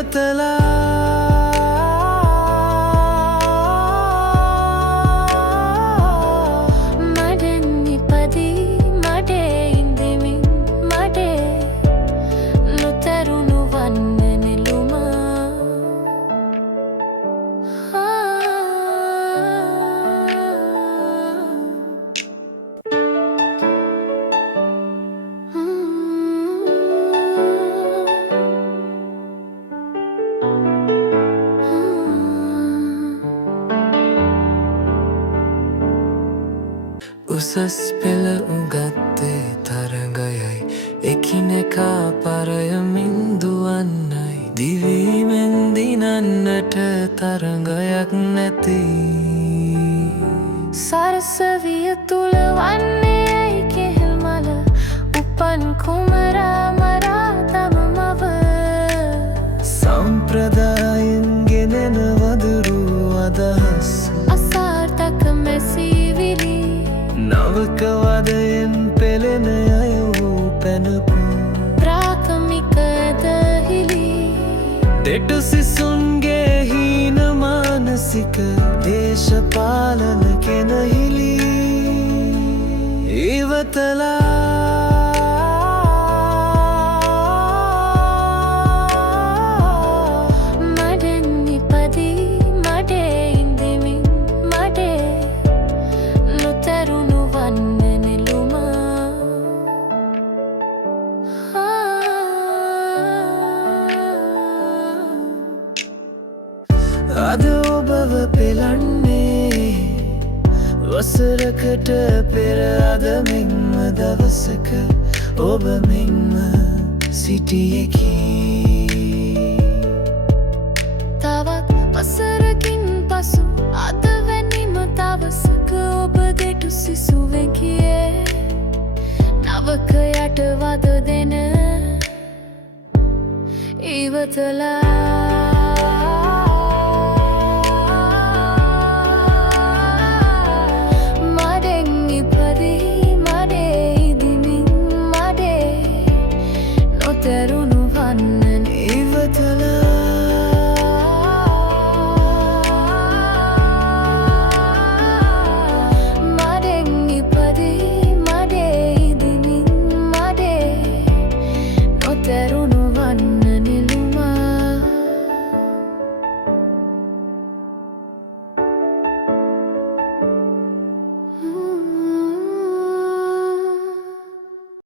ඉවතලා මඩෙන් ඉපදී මඩේ ඉඳෙමින් මඩේ නොතරුණු වන්න නෙළුමා උසස් පෙළ උගත්තේ තරගයයි එකිනෙකා පරයමින් දුවන්නයි දිවීමෙන් දිනන්නට තරගයක් නැති සරසවිය තුළ වන්නේ ඇයි කෙහෙල් මල උපන් කුමරා මරා තම මව සම්ප්‍රදායෙන් ගෙනෙන වදුරු අදහස් අසාර්ථක මැසීවිලි නවක වදයෙන් පෙළෙන අය වූ පැනපු ප්‍රාථමික ඇදහිලි දෙටු සිසුන්ගේ හීන මානසික දේශපාලන කෙනහිලි ඉවතලා මඩෙන් ඉපදී මඩේ ඉඳෙමින් මඩේ නොතරුණු වන්න නෙළුමා අද ඔබව පෙළන්නේ වසරකට පෙර අද මෙන්ම දවසක ඔබ මෙන්ම සිටියෙකි තවත් වසරකින් පසු අද වැනිම දවසක ඔබ දෙටු සිසුවෙන් කියේ නවක යට වද දෙන ඉවතලා